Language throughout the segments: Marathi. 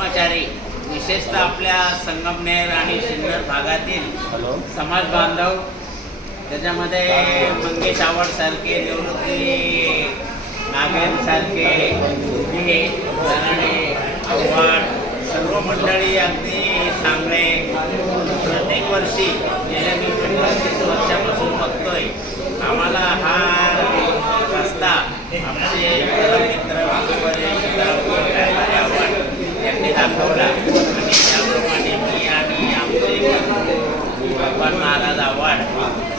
कर्मचारी विशेषतः आपल्या संगमनेर आणि सिन्नर भागातील समाज बांधव, त्याच्यामध्ये मंगेश आवड सारखे, निवृत्ती नागेन सारखे, हे धनाणे आव्हाड सर्व मंडळी अगदी सांगणे प्रत्येक वर्षी गेल्या मी 25 वर्षापासून बघतोय. आम्हाला हा रस्ता आमचे मित्र यांनी दाखवला आणि त्याप्रमाणे मी आणि आमचे भगवान महाराज आव्हाड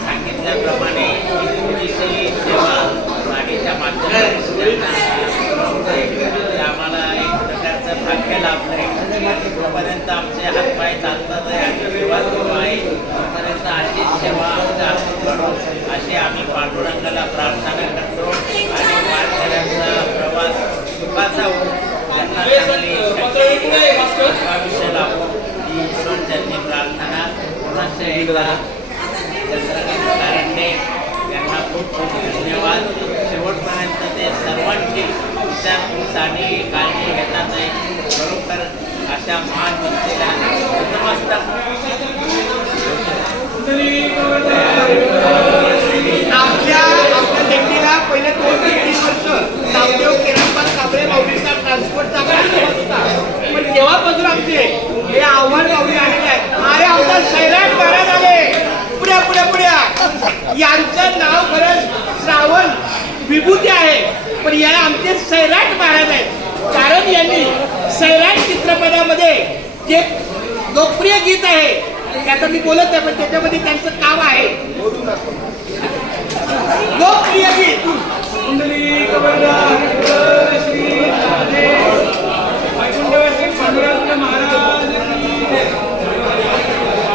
सांगितल्याप्रमाणे थोडीशी सेवा गाडीच्या माध्यमातून आम्हाला एक प्रकारचं भाग्य लाभलं आहे. तोपर्यंत आमचे हातपाय चालतात आहे आणि सेवा सुरू आहे, तोपर्यंत अशीच सेवा आमच्या हातून घडो अशी आम्ही पांडुरंगाला प्रार्थना करतो आणि वारकऱ्यांचा प्रवास सुखाचा हो, त्यांना चांगली आयुष्य लाभो ही ईश्वर त्यांनी प्रार्थना. पुनश्च एकदा चंद्रकांत कारंडे यांना खूप खूप धन्यवाद. शेवटपर्यंत ते सर्वांची विचारपूस आणि काळजी घेतात आहे. खरोखर अशा महान व्यक्तीला नमस्कार. आपल्या व्यक्तीला पहिले 2-3 वर्ष नामदेव केरांपाल काबळे माऊलीचा ट्रान्सपोर्टचा होता, पण तेव्हापासून आमचे हे आव्हान माऊली आलेले आहेत. अरे आमचा सैराट महाराज आले पुढ्या पुढ्या पुढ्या, यांचं नाव खरंच श्रावण विभूती आहे, पण याला आमचे सैराट महाराज आहेत. कारण यांनी सैराट चित्रपटामध्ये जे लोकप्रिय गीत आहे ते आता मी बोलत नाही, पण त्याच्यामध्ये त्यांचं काम आहे लोकप्रिय गीत. श्री पांडुरंग महाराज